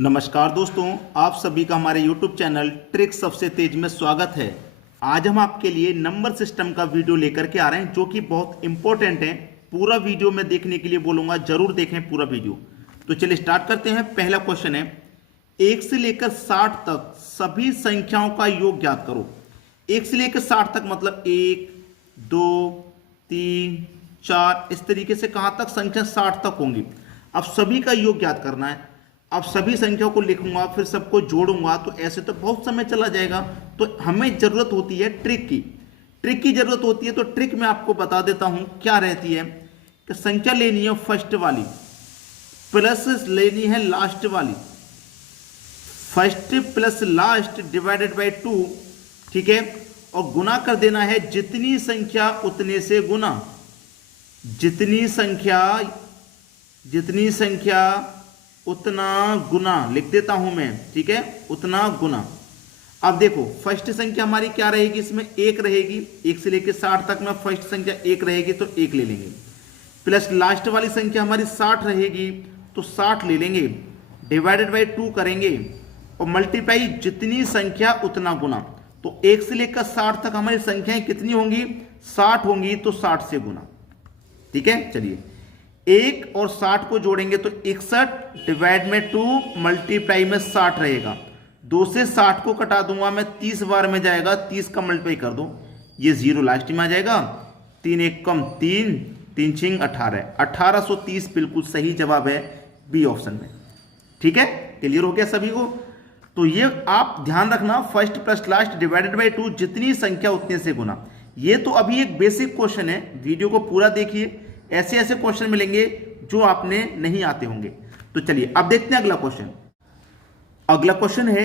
नमस्कार दोस्तों, आप सभी का हमारे YouTube चैनल ट्रिक सबसे तेज में स्वागत है। आज हम आपके लिए नंबर सिस्टम का वीडियो लेकर के आ रहे हैं जो कि बहुत इंपॉर्टेंट है। पूरा वीडियो में देखने के लिए बोलूंगा, जरूर देखें पूरा वीडियो। तो चलिए स्टार्ट करते हैं। पहला क्वेश्चन है, 1 से लेकर 60 तक सभी संख्याओं का योग ज्ञात करो। 1 से लेकर 60 तक मतलब 1, 2, 3, 4 इस तरीके से कहां तक संख्या 60 तक होंगी। अब सभी का योग ज्ञात करना है। अब सभी संख्याओं को लिखूंगा, फिर सबको जोड़ूंगा, तो ऐसे तो बहुत समय चला जाएगा। तो हमें जरूरत होती है ट्रिक की जरूरत होती है। तो ट्रिक मैं आपको बता देता हूं क्या रहती है कि संख्या लेनी है फर्स्ट वाली प्लस लेनी है लास्ट वाली। First plus last divided by 2, ठीक है। और गुना कर देना है जितनी संख्या उतने से गुना, जितनी संख्या उतना गुना लिख देता हूं मैं, ठीक है, उतना गुना। अब देखो फर्स्ट संख्या हमारी क्या रहेगी, इसमें 1 रहेगी। 1 से लेकर 60 तक में फर्स्ट संख्या 1 रहेगी तो 1 ले लेंगे। प्लस लास्ट वाली संख्या हमारी 60 रहेगी तो 60 ले लेंगे। डिवाइडेड बाय 2 करेंगे और मल्टीप्लाई जितनी संख्या उतना गुना। तो 1 से लेकर 60 तक हमारी संख्याएं कितनी होंगी, 60 होंगी, तो 60 से गुना, ठीक है। चलिए 1 और 60 को जोड़ेंगे तो 61 डिवाइड में 2 मल्टीप्लाई में 60 रहेगा। 2 से 60 को कटा दूंगा मैं, 30 बार में जाएगा, 30 का मल्टीप्लाई कर दो, ये 0 लास्ट में आ जाएगा। 3 1 कम 3, 3 6 18, 1830 बिल्कुल सही जवाब है बी ऑप्शन में, ठीक है। क्लियर हो गया सभी को। तो ये आप ध्यान रखना, first plus last divided by 2 जितनी संख्या उतने से गुना। ये तो अभी एक बेसिक क्वेश्चन है, वीडियो को पूरा देखिए, ऐसे ऐसे क्वेश्चन मिलेंगे जो आपने नहीं आते होंगे। तो चलिए अब देखते हैं अगला क्वेश्चन। अगला क्वेश्चन है,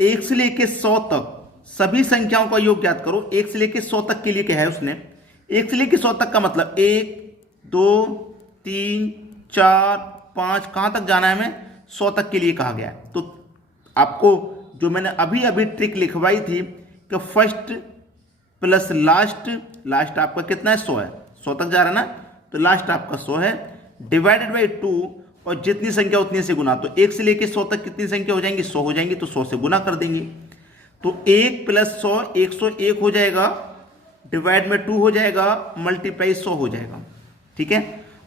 1 से लेकर 100 तक सभी संख्याओं का योग ज्ञात करो। 1 से लेकर 100 तक के लिए क्या है उसने, 1 से लेकर 100 तक का मतलब 1 2 3 4 5, कहां तक जाना है हमें, 100 तक के लिए कहा गया है। तो आपको जो मैंने अभी अभी ट्रिक लिखवाई थी कि फर्स्ट प्लस लास्ट आपका कितना है, 100 है, 100 तक जा रहा है ना, तो लास्ट आपका 100 है, डिवाइडेड बाई 2 और जितनी संख्या उतनी से गुना। तो 1 से लेकर 100 तक कितनी संख्या हो जाएंगी, 100 हो जाएंगी, तो 100 से गुना कर देंगे। तो 1 प्लस 100 101 हो जाएगा, डिवाइड में 2 हो जाएगा, मल्टीप्लाई 100 हो जाएगा, ठीक है।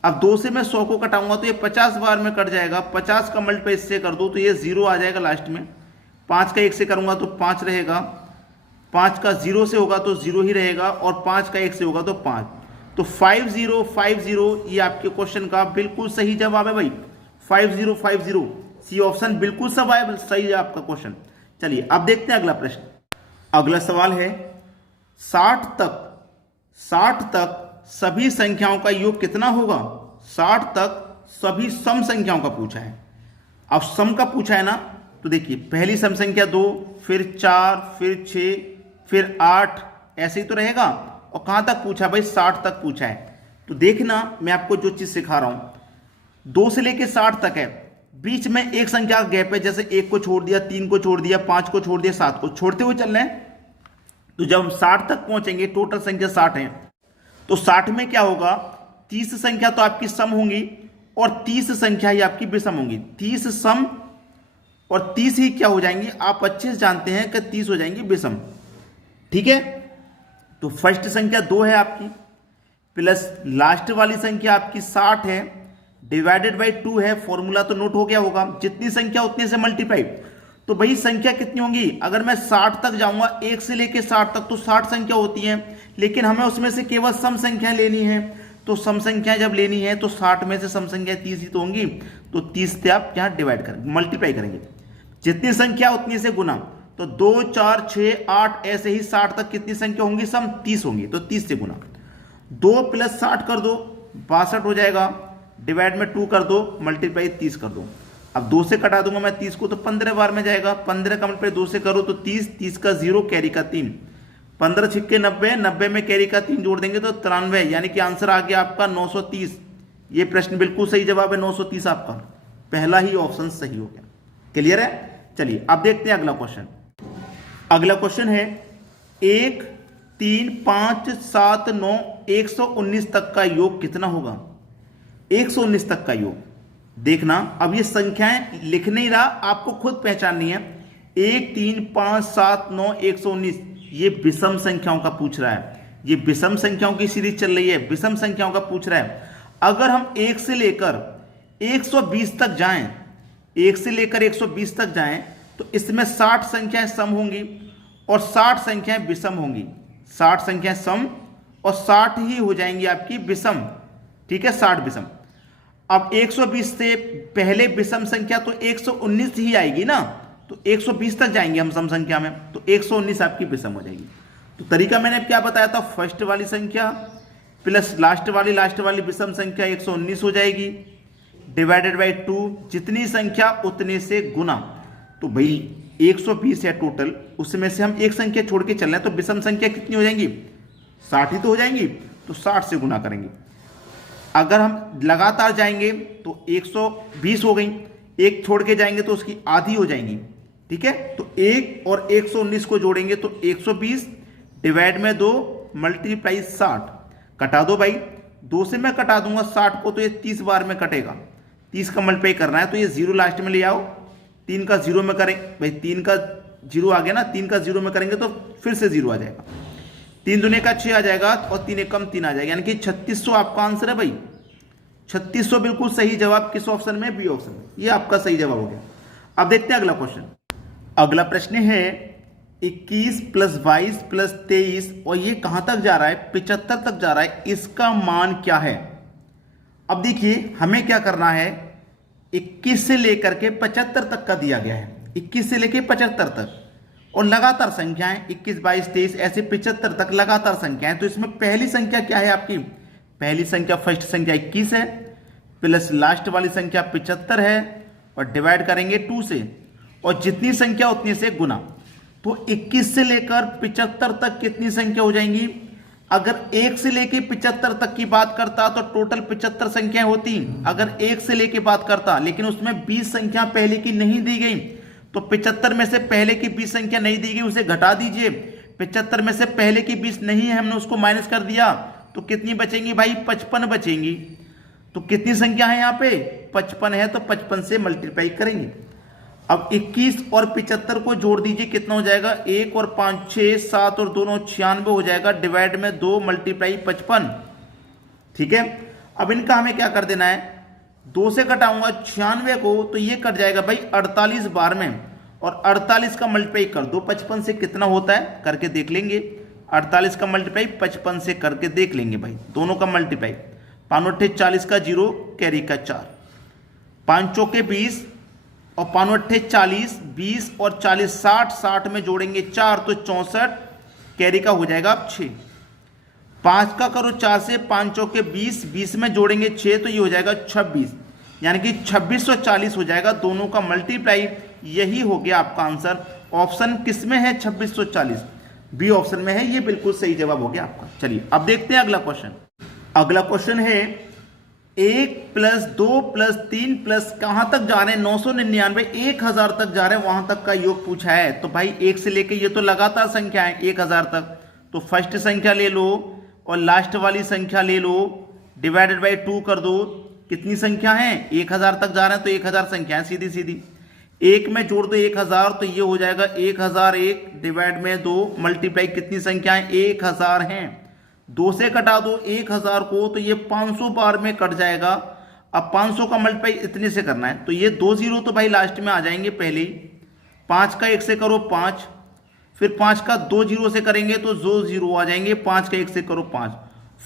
अब 2 से मैं 100 को कटाऊंगा तो ये 50 बार में कट जाएगा। 50 का मल्टीप्लाई इससे कर दो तो ये 0 आ जाएगा लास्ट में। 5 का 1 से करूंगा तो 5 रहेगा, 5 का 0 से होगा तो 0 ही रहेगा, और 5 का 1 से होगा तो 5। तो 5050 ये आपके क्वेश्चन का बिल्कुल सही जवाब है भाई। 5050 सी ऑप्शन बिल्कुल सही है आपका क्वेश्चन। चलिए अब देखते हैं अगला प्रश्न। अगला सवाल है, 60 तक सभी संख्याओं का योग कितना होगा। 60 तक सभी सम संख्याओं का पूछा है। अब सम का पूछा है ना, तो देखिए पहली सम संख्या 2, फिर 4, फिर 6, फिर 8, ऐसे ही तो रहेगा। और कहां तक पूछा भाई, 60 तक पूछा है। तो देखना मैं आपको जो चीज सिखा रहा हूं, 2 से लेकर 60 तक है, बीच में एक संख्या का गैप है, जैसे 1 को छोड़ दिया, 3 को छोड़ दिया, 5 को छोड़ दिया, 7 को छोड़ते हुए चल रहे हैं। तो जब हम 60 तक पहुंचेंगे, टोटल संख्या 60 है, तो 60 में क्या होगा, 30 संख्या तो आपकी सम होंगी और 30 संख्या ही आपकी विषम होंगी। 30 सम और 30 ही क्या हो जाएंगी, आप अच्छे से जानते हैं कि 30 हो जाएंगी विषम, ठीक है। तो फर्स्ट संख्या 2 है आपकी, प्लस लास्ट वाली संख्या आपकी 60 है, डिवाइडेड बाई 2 है। फॉर्मूला तो नोट हो गया होगा, जितनी संख्या उतने से मल्टीप्लाई। तो भाई संख्या कितनी होंगी, अगर मैं 60 तक जाऊंगा, 1 से लेकर 60 तक तो 60 संख्या होती है, लेकिन हमें उसमें से केवल सम संख्या लेनी है। तो सम संख्या जब लेनी है तो 60 में से सम संख्या 30 ही तो होंगी, तो 30 से आप यहाँ डिवाइड करेंगे, मल्टीप्लाई करेंगे, जितनी संख्या उतनी से गुना। तो 2 4 6 8 ऐसे ही 60 तक कितनी संख्या होंगी, सम 30 होंगी, तो 30 से गुना। 2 प्लस 60 कर दो, 62 हो जाएगा, डिवाइड में 2 कर दो, मल्टीप्लाई 30 कर दो। अब 2 से कटा दूंगा मैं 30 को, तो 15 बार में जाएगा। 15 का मल्टीप्लाई 2 से करो तो 30, 30 का 0, कैरी का 3, 15 छिक्के 90, 90 में कैरी का 3 जोड़ देंगे तो 93, यानी कि आंसर आ गया आपका 930। ये प्रश्न बिल्कुल सही जवाब है, 930 आपका पहला ही ऑप्शन सही हो गया। क्लियर है। चलिए अब देखते हैं अगला क्वेश्चन। अगला क्वेश्चन है, 1 3 5 7 9 119 तक का योग कितना होगा। 119 तक का योग, देखना, अब ये संख्याएं लिख नहीं रहा, आपको खुद पहचाननी है। 1 3 5 7 9 119, ये विषम संख्याओं का पूछ रहा है। ये विषम संख्याओं की सीरीज चल रही है, विषम संख्याओं का पूछ रहा है। अगर हम 1 से लेकर 120 तक जाएं, 1 से लेकर 120 तक जाएं, तो इसमें 60 संख्याएं सम होंगी और 60 संख्याएं विषम होंगी। 60 संख्याएं सम और 60 ही हो जाएंगी आपकी विषम। ठीक है, 60 विषम। अब 120 से पहले विषम संख्या तो 119 ही आएगी ना, तो 120 तक जाएंगे हम सम संख्या में, तो 119 आपकी विषम हो जाएगी। तो तरीका मैंने क्या बताया था, फर्स्ट वाली संख्या प्लस लास्ट वाली विषम संख्या 119 हो जाएगी, डिवाइडेड बाई 2, जितनी संख्या उतने से गुना। तो भाई 120 है टोटल, उसमें से हम एक संख्या छोड़ के चल रहे हैं, तो विषम संख्या कितनी हो जाएंगी, 60 ही तो हो जाएंगी, तो 60 से गुना करेंगे। अगर हम लगातार जाएंगे तो 120 हो गई, एक छोड़ के जाएंगे तो उसकी आधी हो जाएंगी। ठीक है, तो 1 और 119 को जोड़ेंगे तो 120 डिवाइड में 2 मल्टीप्लाई 60, कटा दो भाई, 2 से मैं कटा दूंगा 60 को, तो ये 30 बार में कटेगा। 30 का मल्टीप्लाई करना है तो ये 0 लास्ट में ले आओ, 3 का 0 में करें भाई, 3 का 0 आ गया ना, 3 का 0 में करेंगे तो फिर से 0 आ जाएगा, 3 दूने का 6 आ जाएगा और 3 एकम 3 आ जाएगा, यानी कि 3600 आपका आंसर है भाई। 3600 बिल्कुल सही जवाब किस ऑप्शन में, बी ऑप्शन में, ये आपका सही जवाब हो गया। अब देखते हैं अगला क्वेश्चन। अगला प्रश्न है 21 + 22 + 23, और ये कहां तक जा रहा है, 75 तक जा रहा है, इसका मान क्या है। अब देखिए हमें क्या करना है, 21 से लेकर के 75 तक का दिया गया है, 21 से लेकर 75 तक, और लगातार संख्याएं 21 22 23 ऐसे 75 तक लगातार संख्याएं। तो इसमें पहली संख्या क्या है आपकी, पहली संख्या फर्स्ट संख्या 21 है, प्लस लास्ट वाली संख्या 75 है, और डिवाइड करेंगे 2 से, और जितनी संख्या उतनी से गुना। तो 21 से लेकर 75 तक कितनी संख्या हो जाएंगी, अगर 1 से लेकर 75 तक की बात करता तो टोटल 75 संख्याएं होती। अगर 1 से लेकर बात करता लेकिन उसमें 20 संख्या पहले की नहीं दी गई, तो 75 में से पहले की 20 संख्या नहीं दी गई, उसे घटा दीजिए। 75 में से पहले की 20 नहीं है, हमने उसको माइनस कर दिया, तो कितनी बचेंगी भाई, 55 बचेंगी। तो कितनी संख्या है यहाँ पे, 55 है, तो 55 से मल्टीप्लाई करेंगे। अब 21 और 75 को जोड़ दीजिए, कितना हो जाएगा, 1 और 5 6 7 और 2 9 96 हो जाएगा, डिवाइड में 2 मल्टीप्लाई 55। ठीक है, अब इनका हमें क्या कर देना है, 2 से घटाऊंगा 96 को, तो ये कट जाएगा भाई 48 बार में, और 48 का मल्टीप्लाई कर दो 55 से, कितना होता है करके देख लेंगे। 48 का मल्टीप्लाई 55 से करके देख लेंगे भाई, दोनों का मल्टीप्लाई, 5 8 40 का 0 कैरी का 4, 5 चौके 20 और 5 8 40, 20 और 40 60, 60 में जोड़ेंगे 4 तो 64, कैरी का हो जाएगा अब 6। 5 का करो 4 से, 5 चौके 20, 20 में जोड़ेंगे 6 तो ये हो जाएगा 26, यानी कि 2640 हो जाएगा, दोनों का मल्टीप्लाई। यही हो गया आपका आंसर। ऑप्शन किस में है, 2640, बी ऑप्शन में है, ये बिल्कुल सही जवाब हो गया आपका। चलिए अब देखते हैं अगला क्वेश्चन। अगला क्वेश्चन है 1 + 2 + 3 प्लस कहां तक जा रहे हैं, 999, 1000 तक जा रहे हैं, वहां तक का योग पूछा है। तो भाई 1 से लेके ये तो लगातार संख्या है 1000 तक, तो फर्स्ट संख्या ले लो और लास्ट वाली संख्या ले लो, डिवाइडेड बाई 2 कर दो। कितनी संख्या है, 1000 तक जा रहे हैं, तो 1000 संख्या है सीधी सीधी, 1 में जोड़ दो 1000, तो ये हो जाएगा 1001 डिवाइड में 2 मल्टीप्लाई, कितनी संख्या है, 1000 हैं। 2 से कटा दो 1000 को, तो ये 500 बार में कट जाएगा। अब 500 का मल्टीप्लाई इतने से करना है, तो ये 2 0 तो भाई लास्ट में आ जाएंगे पहले ही। 5 का 1 से करो 5, फिर 5 का 2 0 से करेंगे तो 2 0 आ जाएंगे, 5 का 1 से करो 5,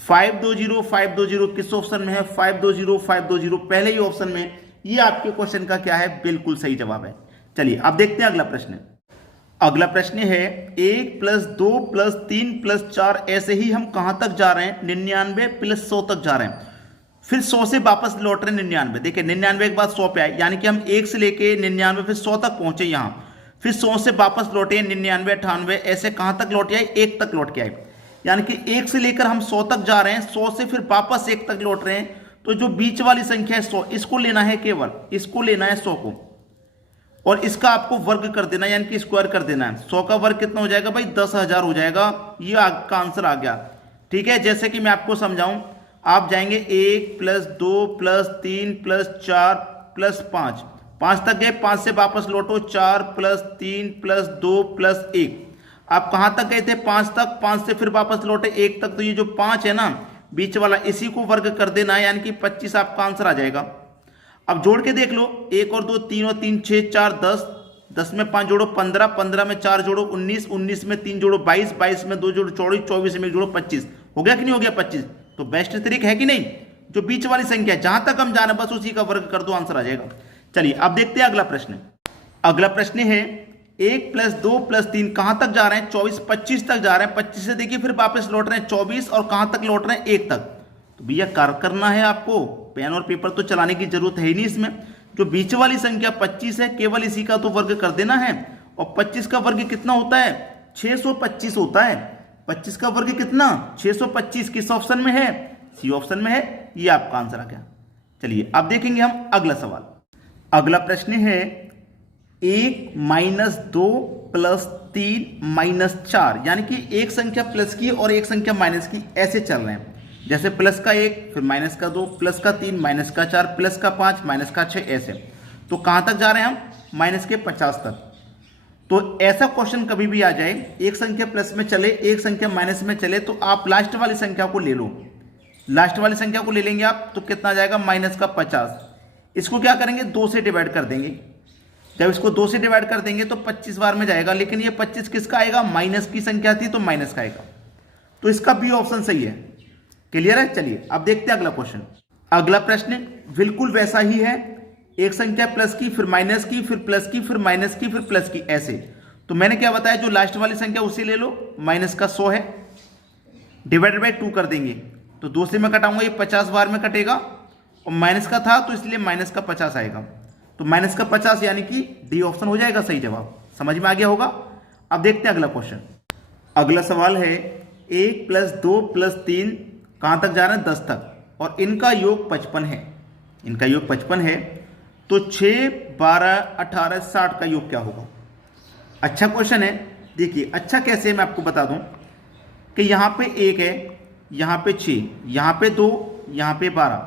5 2 0 5 2 0 किस ऑप्शन में है, 5 2 0 5 2 0 पहले ही ऑप्शन में। ये आपके क्वेश्चन का क्या है, बिल्कुल सही जवाब है। चलिए अब देखते हैं अगला प्रश्न। अगला प्रश्न है 1 + 2 + 3 + 4, ऐसे ही हम कहां तक जा रहे हैं, 99 + 100 तक जा रहे हैं, फिर 100 से वापस लौट रहे हैं 99। देखिए 99 के बाद 100 पे आए, यानी कि हम 1 से लेके 99 फिर 100 तक पहुंचे यहाँ, फिर 100 से वापस लौटे 99 98, ऐसे कहां तक लौट आए, 1 तक लौट के आए। यानी कि 1 से लेकर हम 100 तक जा रहे हैं, 100 से फिर वापस 1 तक लौट रहे हैं, तो जो बीच वाली संख्या है 100, इसको लेना है, केवल इसको लेना है 100 को, और इसका आपको वर्ग कर देना, यानी कि स्क्वायर कर देना है। 100 का वर्ग कितना हो जाएगा भाई, 10,000 हो जाएगा। ये आपका आंसर आ गया। ठीक है, जैसे कि मैं आपको समझाऊं, आप जाएंगे 1 + 2 + 3 + 4 प्लस 5, 5 तक गए, 5 से वापस लौटो, 4 प्लस 3 प्लस 2 प्लस 1। आप कहां तक गए थे? 5 तक, 5 से फिर वापस लौटे 1 तक, तो ये जो 5 है ना बीच वाला, इसी को वर्ग कर देना है, यानी कि 25 आपका आंसर आ जाएगा। अब जोड़ के देख लो, 1 और 2 3 और 3 6 4 10, 10 में 5 जोड़ो 15, 15 में 4 जोड़ो 19, 19 में 3 जोड़ो 22, 22 में 2 जोड़ो 24, 24 में 1 जोड़ो 25। हो गया कि नहीं हो गया 25? तो बेस्ट तरीका है कि नहीं? जो बीच वाली संख्या है जहां तक हम जाने बस उसी का वर्ग कर दो, आंसर आ जाएगा। चलिए अब देखते हैं अगला प्रश्न। अगला प्रश्न है 1 प्लस 2 प्लस 3 कहां तक जा रहे हैं? 24 25 तक जा रहे हैं। 25 से देखिए फिर वापस लौट रहे हैं 24, और कहां तक लौट रहे हैं? 1 तक। तो भैया करना है आपको, पेन और पेपर तो चलाने की जरूरत है ही नहीं इसमें। जो बीच वाली संख्या 25 है, केवल इसी का तो वर्ग कर देना है। और 25 का वर्ग कितना होता है? 625 होता है। 25 का वर्ग कितना? 625। किस ऑप्शन में है? सी ऑप्शन में है। ये आपका आंसर आ गया। चलिए अब देखेंगे हम अगला सवाल। अगला प्रश्न है 1 माइनस 2 प्लस 3 माइनस 4, यानी कि एक संख्या प्लस की और एक संख्या माइनस की, ऐसे चल रहे हैं। जैसे प्लस का 1 फिर माइनस का 2 प्लस का 3 माइनस का 4 प्लस का 5 माइनस का 6, ऐसे। तो कहां तक जा रहे हैं हम? माइनस के 50 तक। तो ऐसा क्वेश्चन कभी भी आ जाए, एक संख्या प्लस में चले एक संख्या माइनस में चले, तो आप लास्ट वाली संख्या को ले लो। लास्ट वाली संख्या को ले लेंगे आप, तो कितना आ जाएगा? माइनस का 50। इसको क्या करेंगे? 2 से डिवाइड कर देंगे। जब इसको 2 से डिवाइड कर देंगे तो 25 बार में जाएगा, लेकिन ये 25 किसका आएगा? माइनस की संख्या थी तो माइनस का आएगा। तो इसका बी ऑप्शन सही है। क्लियर है? चलिए अब देखते हैं अगला क्वेश्चन। अगला प्रश्न बिल्कुल वैसा ही है, एक संख्या प्लस की फिर माइनस की फिर प्लस की फिर माइनस की फिर प्लस की, ऐसे। तो मैंने क्या बताया? जो लास्ट वाली संख्या उसे ले लो, माइनस का 100 है, डिवाइडेड बाई 2 कर देंगे, तो 2 से मैं कटाऊंगा, ये 50 बार में कटेगा, और माइनस का था तो इसलिए माइनस का 50 आएगा। तो माइनस का 50 यानी कि डी ऑप्शन हो जाएगा सही जवाब। समझ में आ गया होगा। अब देखते हैं अगला क्वेश्चन। अगला सवाल है 1 प्लस 2 प्लस 3 कहां तक जा रहे हैं? 10 तक, और इनका योग 55 है। इनका योग 55 है, तो 6 12 18 60 का योग क्या होगा? अच्छा क्वेश्चन है। देखिए अच्छा कैसे, मैं आपको बता दूं कि यहां पे 1 है, यहां पे 6, यहां पे 2, यहां पे 12,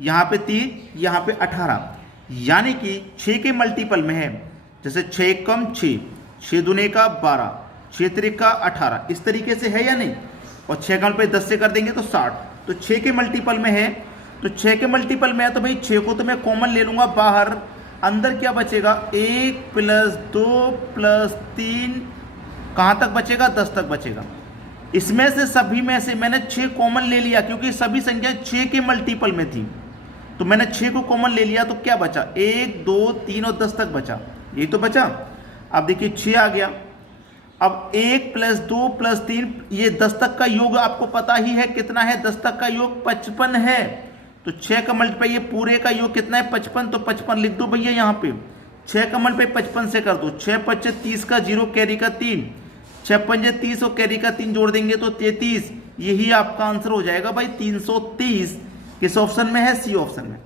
यहां पे 3, यहां पे 18, यानी कि 6 के मल्टीपल में है। जैसे 6 कम 6, 6 दूने का 12, 6 त्रिक का 18, इस तरीके से है या नहीं? और 6 का पे 10 से कर देंगे तो 60। तो 6 के मल्टीपल में है, तो 6 के मल्टीपल में है, तो भाई 6 को तो मैं कॉमन ले लूंगा बाहर। अंदर क्या बचेगा? 1 प्लस 2 प्लस 3, कहां तक बचेगा? 10 तक बचेगा। इसमें से सभी में से मैंने 6 कॉमन ले लिया, क्योंकि सभी संख्या 6 के मल्टीपल में थी, तो मैंने 6 को कॉमन ले लिया। तो क्या बचा? 1 2 3 और 10 तक बचा, यही तो बचा। अब देखिए 6 आ गया। अब 1 प्लस 2 प्लस 3, ये 10 तक का योग आपको पता ही है कितना है? 10 तक का योग 55 है। तो 6 का मल्टीप्लाई, ये पूरे का योग कितना है? 55। तो 55 लिख दो भैया यहाँ पे। 6 का मल्टीप्लाई 55 से कर दो, 6 5 30 का 0 कैरी का 3, 6 5 30 और कैरी का 3 जोड़ देंगे तो 33। यही आपका आंसर हो जाएगा भाई 330। किस ऑप्शन में है? सी ऑप्शन में।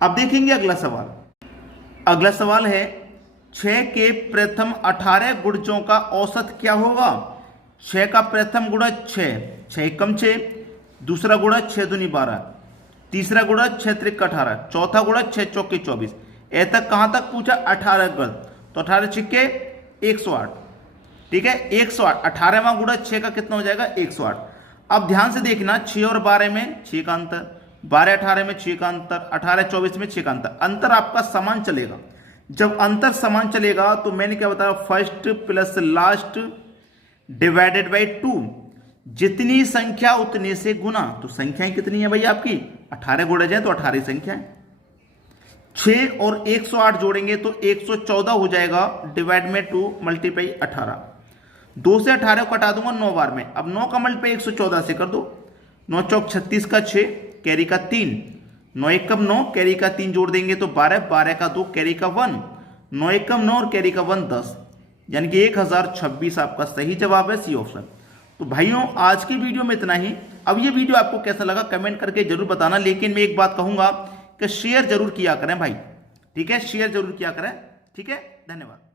अब देखेंगे अगला सवाल। अगला सवाल है 6 के प्रथम 18 गुणजों का औसत क्या होगा? 6 का प्रथम गुणज 6, 6 कम 6, दूसरा गुणज 6 दूनी 12, तीसरा गुणज 6 त्रिक 18, चौथा गुणज 6 चौके 24। ए तक कहां तक पूछा? 18 गण, तो 18 छिक्के 108। ठीक है, 108। 18वां गुणज 6 का कितना हो जाएगा? 108। अब ध्यान से देखना, 6 और 12 में 6 का अंतर, 12 18 में 6 का अंतर, 18 24 में 6 का अंतर। अंतर आपका समान चलेगा। जब अंतर समान चलेगा तो मैंने क्या बताया? First plus last divided by 2, जितनी संख्या उतने से गुना। तो संख्याएं कितनी है भाई आपकी? 18 गुणज है तो 18 संख्या है। 6 और 108 जोड़ेंगे तो 114 हो जाएगा, डिवाइड में 2 मल्टीप्लाई 18। 2 से 18 को कटा दूंगा 9 बार में। अब 9 का मल्टीप्लाई 114 से कर दो, 9 चौक 36 का 6 कैरी का 3, 9 एकम 9 कैरी का 3 जोड़ देंगे तो 12, 12 का 2 कैरी का 1, 9 एकम 9 और कैरी का 1 10, यानी कि 1026 आपका सही जवाब है, सी ऑप्शन। तो भाइयों आज की वीडियो में इतना ही। अब ये वीडियो आपको कैसा लगा कमेंट करके जरूर बताना, लेकिन मैं एक बात कहूंगा कि शेयर जरूर किया करें भाई। ठीक है, शेयर जरूर किया करें। ठीक है, धन्यवाद।